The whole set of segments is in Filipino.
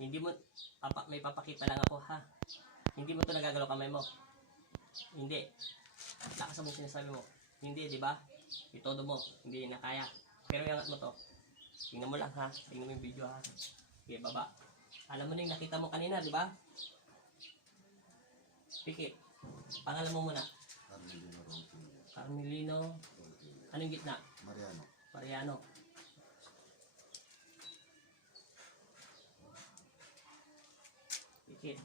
Hindi mo, may papakita lang ako ha. Hindi mo to nagagalaw kamay mo. Hindi. Lakas mo sinasabi mo. Hindi, di ba? Itodo mo. Hindi na kaya. Pero iangat mo to. Tingnan mo lang ha. Tingnan mo yung video ha. Okay, baba. Alam mo na yung nakita mo kanina, di ba? Pikit. Pangalan mo muna. Carmelino. Anong gitna? Mariano. Pikit.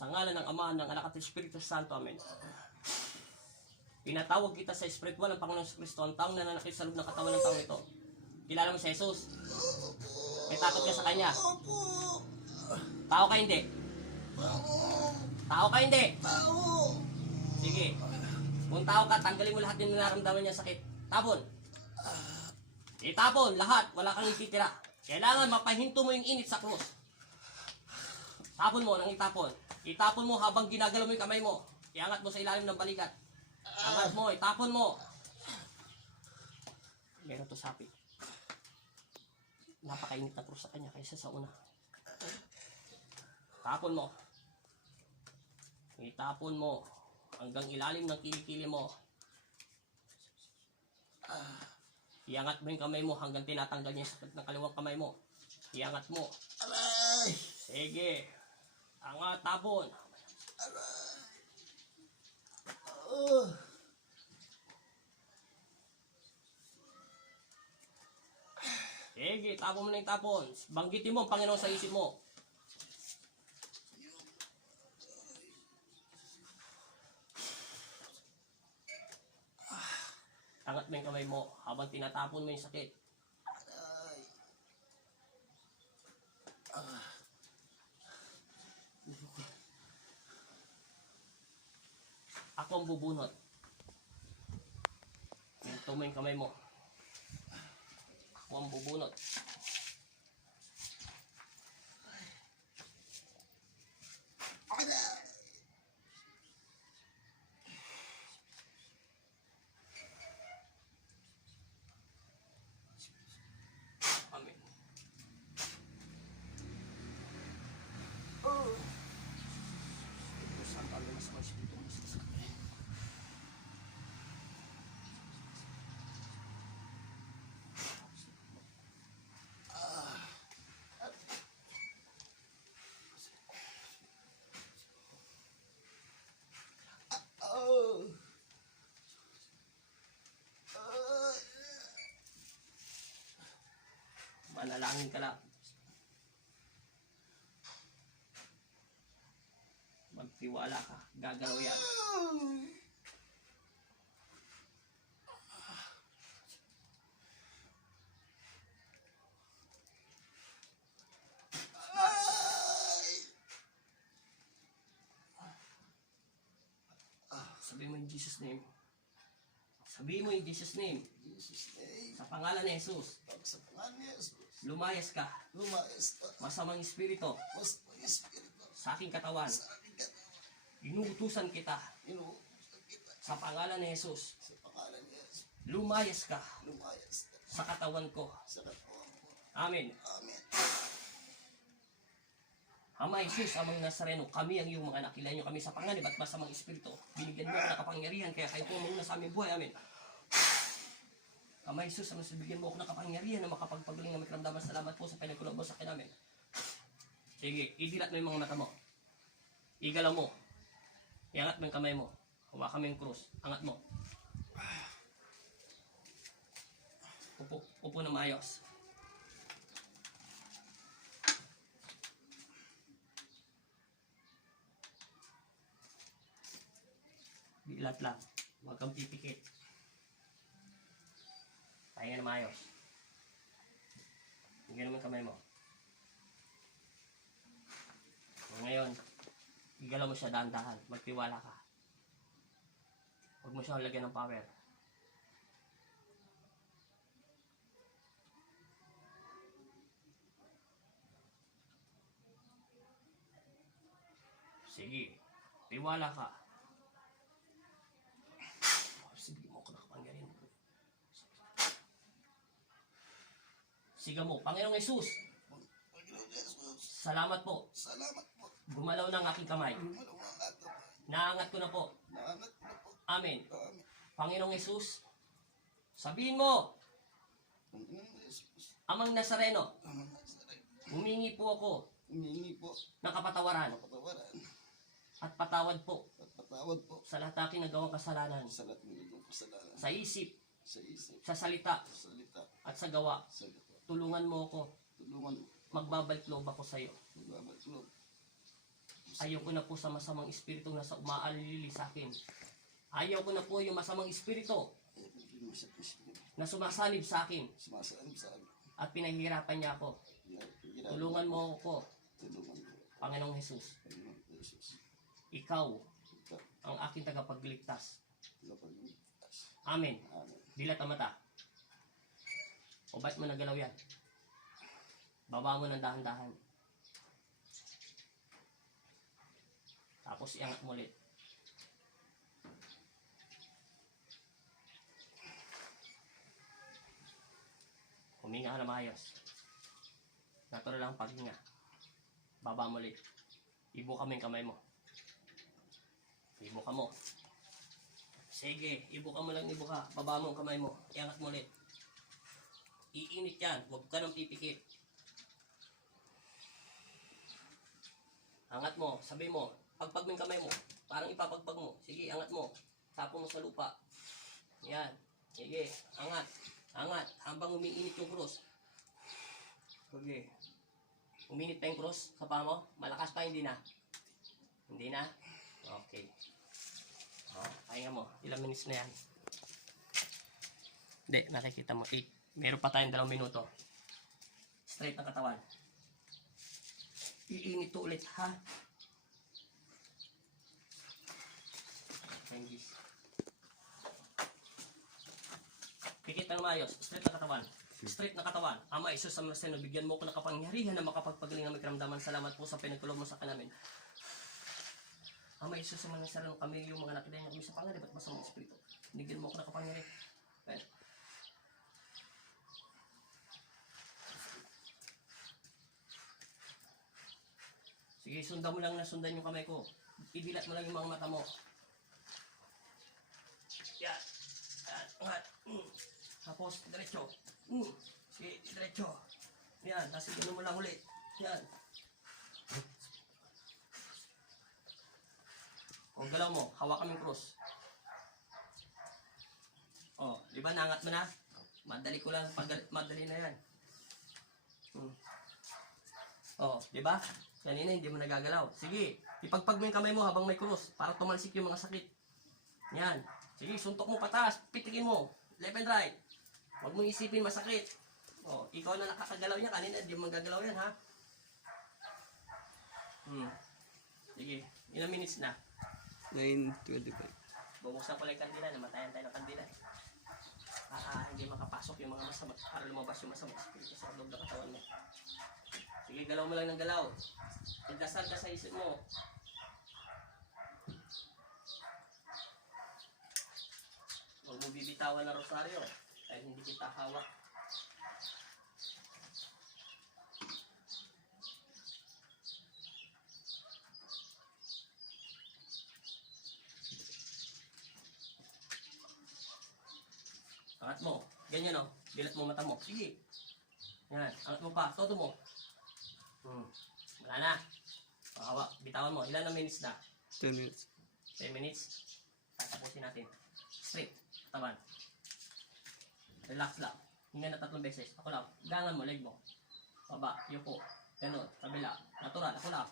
Sa ngalan ng Ama, ng Anak at Espiritu Santo, Amen. Pinatawag kita sa espiritual ng Panginoon Kristo, ang taong nananakit sa loob ng katawan ng taong ito. Kilala mo si Jesus? May takot ka sa Kanya? Tao ka hindi? Tao ka hindi? Sige. Kung tao ka, tanggalin mo lahat yung nararamdaman niya sakit. Tapon. Itapon lahat. Wala kang ititira. Kailangan mapahinto mo yung init sa krus. Tapon mo nang itapon. Itapon mo habang ginagalaw mo yung kamay mo. Iangat mo sa ilalim ng balikat. Angat mo, itapon mo. Meron to sapi. Napakainit na krus sa kanya kaysa sa una. Tapon mo. Itapon mo hanggang ilalim ng kilikili mo. Iangat mo yung kamay mo hanggang tinatanggal niya yung sakit ng kaliwang kamay mo. Iangat mo. Sige. Angat, tapon. Sige, tapon mo na yung tapon. Banggitin mo ang Panginoon sa isip mo. Angat mo yung kamay mo habang tinatapon mo yung sakit. Ako ang bubunot. Minto mo yung kamay mo. Ako ang bubunot. Amen. Santo ang lamas ng Espiritu ng Diyos. Manalangin ka lang. Magtiwala ka. Gagalaw yan. Sabihin mo in Jesus' name. Sabihin mo in Jesus' name. Sa pangalan ni Jesus. Lumayas ka. Masamang espiritu. Sa aking katawan. Inuutusan kita. Sa pangalan ni Jesus. Lumayas ka. Sa katawan ko. Amen. Ama Jesus, amang Nazareno, kami ang iyong mga anak. Kilayan niyo kami sa panganib at masamang espiritu. Binigyan mo ako ng kapangyarihan, kaya kayo po muna sa aming buhay. Amen. Ama Jesus, ang bigyan mo ako ng kapangyarihan na makapagpagaling ng karamdaman. Salamat po sa pinagkulog mo sa akin namin. Sige, idilat mo yung mga mata mo. Igalaw mo. Iangat mo yung kamay mo. Hawakan mo yung krus. Angat mo. Upo na maayos. Dilat lang. Huwag kang pipikit. Pahinga na maayos. Bigyan naman kamay mo. Ngayon, igalaw mo siya dahan-dahan. Magtiwala ka. Huwag mo siya lagyan ng power. Sige. Tiwala ka. Sige mo ako nakapangyarihan. Siga mo, Panginoong Jesus. Panginoon Jesus, Salamat po. salamat po. Gumalaw ng aking kamay. Gumalaw ang ato po. Naangat ko na po. Naangat ko na po. Amen. Amen. Panginoong Jesus, sabihin mo, Panginoon Jesus, Amang Nazareno, Amang Nazaret, humingi po ako humingi po ng kapatawaran ng patawaran at patawad po at patawad po sa lahat ng aking nagawang kasalanan, sa lahat ng inyong kasalanan, sa isip, sa isip, sa salita, sa salita, at sa gawa. sa gawa. Tulungan mo ako. Tulungan mo, Magbabalik loob ako sa iyo. magbabalik loob. Ayaw ko na po sa masamang espiritu na sa umaalili sa akin. Ayaw ko na po yung masamang espiritu Ayaw ko din sa Espiritu, na sumasanib sa akin sumasaanib sa amin. at pinahihirapan niya ako. Tulungan mo ako, Tulungan mo, Panginoong Jesus. Panginoon Jesus. Ikaw Ikaw, ang aking tagapagligtas. tagapagligtas. Amen. Amen. Dilat ang mata. O ba't mo nagalaw yan? Baba mo ng dahan-dahan. Tapos iangat mo ulit. Huminga ka na maayos. Natural lang ang paghinga. Baba mo ulit. Ibuka mo yung kamay mo. Ibuka mo. Sige, ibuka mo lang, ibuka. Baba mo ang kamay mo. Iangat mo ulit. Iinit yan. Huwag ka nang pipikit. Angat mo. Sabi mo. Pagpag mo yung kamay mo. Parang ipapagpag mo. Sige, angat mo. Tapo mo sa lupa. Yan. Sige, angat. Angat. Habang umiinit yung krus. Sige. Uminit pa yung krus sa paa mo. Malakas pa, hindi na. Hindi na? Okay. Pahinga mo. Ilang minutes na yan? Hindi, nakikita mo. Meron pa tayong 2 minuto. Straight na katawan. Iinit to ulit, ha? English. Pikit ng maayos. Straight na katawan. Straight na katawan. Ama, Isus sa Marcelo, bigyan mo ko ng kapangyarihan na makapagpagaling ng karamdaman. Salamat po sa pinagkulog mo sa kanamin. Ama, Isus sa Marcelo, kami yung mga nakita niya kami sa pangalip at masamang espiritu. Bigyan mo ko ng kapangyarihan. Okay. Sige, sundan mo lang na sundan yung kamay ko. Idilat mo lang yung mga mata mo. Yan. Yan. Angat. Tapos, diretso. Sige, diretso. Yan. Tapos, gano'n mo lang ulit. Yan. O, galaw mo. Hawakan mo yung cross. O, di ba nangat mo na? Madali ko lang. Madali na yan. O, di ba? Kanina hindi mo nagagalaw. Sige, ipagpag mo yung kamay mo habang may cross para tumalsik yung mga sakit. Yan. Sige, suntok mo pataas. Pitikin mo. Left and right. Huwag mong isipin masakit. O, ikaw na nakakagalaw niya. Kanina hindi mo magagalaw yan, ha? Sige, ilang minutes na? 9:25. Bubuksan ko lang yung kandila. Namatayan tayo ng kandila. Hindi makapasok yung mga masama para lumabas yung masama espiritu sa loob ng katawan mo. Sige, galaw mo lang ng galaw. Pagdasal ka sa isip mo. Huwag mo bibitawan ng rosaryo dahil hindi kita hawak. Angat mo. Ganyan o. Dilat mo mata mo. Sige. Yan. Angat mo pa. Toto mo. Wala na. Hawa. Bitawan mo. Ilan na minutes na? 10 minutes. 10 minutes. Tatapusin natin. Straight. Katawan. Relax lang. Hinga na 3 beses. Ako lang. Gangan mo. Leg mo. Baba. Yuko. Ganun. Kabila. Natural. Ako lang.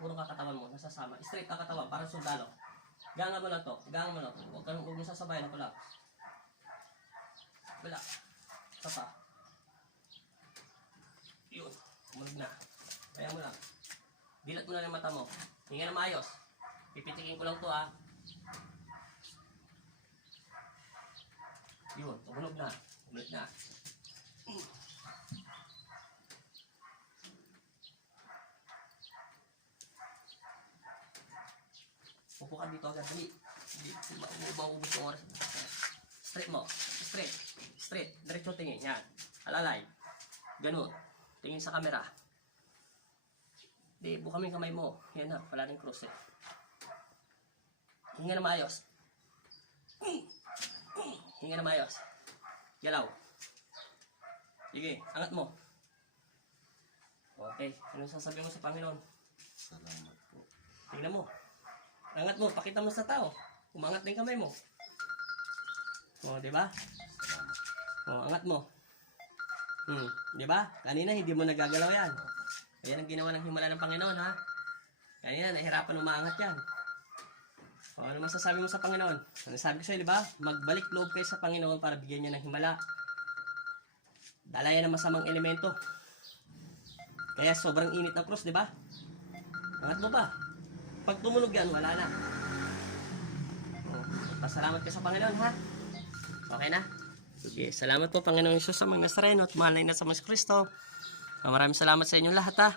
Puro kakatawan mo. Nasasama. Straight ka katawan. Parang sundalo. Gangan mo lang to. Gangan mo lang. Huwag mo sasabayan. Ako lang. Kabila. Isa pa. Yun. Umunog na. Kaya mo lang. Dilat mo na yung mata mo. Hinga na maayos. Pipitikin ko lang to ha. Yun. Umunog na. Umunog na. Upo ka dito agad. Dali. Hindi maubos yung oras. Straight mo. Straight. Straight. Diretso tingin. Yan. Alalay. Ganun. Tingin sa camera. Di, buka mo yung kamay mo. Yan na. Wala rin cross eh. Hinga na maayos. Hinga na maayos. Galaw. Sige. Angat mo. Okay. Anong sasabihin mo sa Panginoon? Salamat po. Tingnan mo. Angat mo, pakita mo sa tao. Umangat din kamay mo. O, di ba? O, angat mo. Di ba? Kanina hindi mo nagagalaw yan. Ayan ang ginawa ng himala ng Panginoon, ha? Kanina, nahirapan umaangat yan. O, ano masasabi mo sa Panginoon? Ano sabi ko sa'yo, di ba? Magbalik loob kayo sa Panginoon para bigyan niya ng himala. Dala yan ng masamang elemento. Kaya sobrang init ng cross, di ba? Angat mo ba? Pag tumunog yan, wala na. Pasalamat ka sa Panginoon, ha? Okay na? Sige, salamat po Panginoon Isus sa mga Nazareno at mahal na ina sa Mas Kristo. Maraming salamat sa inyong lahat, ha?